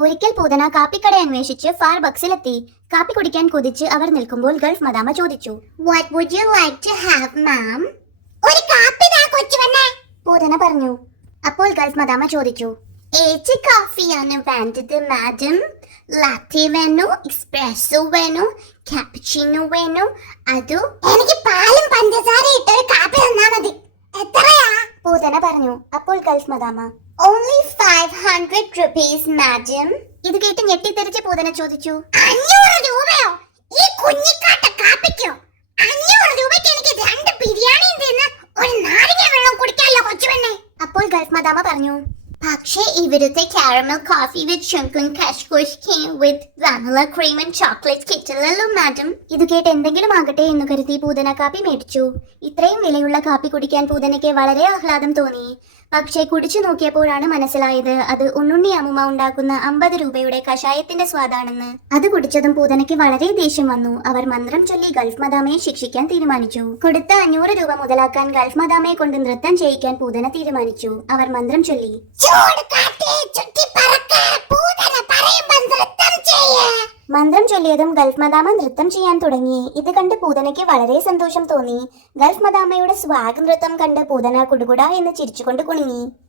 ഒരിക്കൽ പൂതന കാപ്പിക്കട അന്വേഷിച്ച് ഫാർ ബക്സിലെത്തി. കാപ്പി കുടിക്കാൻ കൊതിച്ച് അവർ നിൽക്കുമ്പോൾ ഗൾഫ് മദാമ ചോദിച്ചു. What would you like to have ma'am ഒരു കാപ്പി ദാ കൊച്ചുവണ്ണേ പൂതന പറഞ്ഞു. അപ്പോൾ ഗൾഫ് മദാമ ചോദിച്ചു. ഏത് കാഫിയാണ് വേണ്ടത് മാഡം ലാത്തി വേണോ എക്സ്പ്രസോ വേണോ ക്യാപ്പച്ചിനോ വേണോ. അതോ എനിക്ക് പാലും പഞ്ചസാര ഇട്ട ഒരു കാപ്പി തന്നാ മതി. എത്രയാ? പൂതന പറഞ്ഞു. അപ്പോൾ ഗൾഫ് മദാമ ഹൺഡ്രഡ് റുപ്പീസ് മാഡം ഇത് കേട്ട് ഞെട്ടിത്തെറിച്ച് പൂതന ചോദിച്ചു. അഞ്ഞൂറ് രൂപയോ? ഈ കുഞ്ഞിക്കാട്ട കാപ്പിക്കോ? അഞ്ഞൂറ് രൂപയ്ക്ക് എനിക്ക് രണ്ട് ബിരിയാണിയും തിന്ന് ഒരു നാരങ്ങ വെള്ളം കുടിക്കാമല്ലോ കൊച്ചുവെണ്ണെ അപ്പോൾ ഗൾഫ് മദാമ പറഞ്ഞു. പക്ഷേ ഇവിടുത്തെ കാരമൽ കോഫി വിത്ത് ശങ്കുൻ കഷ്കുഷ് came with vanilla cream and chocolate കിട്ടില്ലല്ലോ മാഡം ഇത് കേട്ട് എന്തെങ്കിലും ആകട്ടെ എന്ന് കരുതി പൂതന കാപ്പി മേടിച്ചു. ഇത്രയും വിലയുള്ള കാപ്പി കുടിക്കാൻ പൂതനയ്ക്ക് വളരെ ആഹ്ലാദം തോന്നി. പക്ഷേ കുടിച്ചു നോക്കിയപ്പോഴാണ് മനസ്സിലായത് അത് ഉണ്ണുണ്ണി അമ്മുമ്മ ഉണ്ടാക്കുന്ന അമ്പത് രൂപയുടെ കഷായത്തിന്റെ സ്വാദാണെന്ന്. അത് കുടിച്ചതും പൂതനയ്ക്ക് വളരെ ദേഷ്യം വന്നു. അവർ മന്ത്രം ചൊല്ലി ഗൾഫ് മദാമയെ ശിക്ഷിക്കാൻ തീരുമാനിച്ചു. കൊടുത്ത അഞ്ഞൂറ് രൂപ മുതലാക്കാൻ ഗൾഫ് മദാമയെ കൊണ്ട് നൃത്തം ചെയ്യിക്കാൻ പൂതന തീരുമാനിച്ചു. അവർ മന്ത്രം ചൊല്ലി മന്ത്രം ചൊല്ലിയതും ഗൾഫ് മദാമ നൃത്തം ചെയ്യാൻ തുടങ്ങി. ഇത് കണ്ട് പൂതനയ്ക്ക് വളരെ സന്തോഷം തോന്നി. ഗൾഫ് മദാമയുടെ സ്വാഗ് നൃത്തം കണ്ട് പൂതന കുടുകുട എന്ന് ചിരിച്ചുകൊണ്ട് കുണുങ്ങി.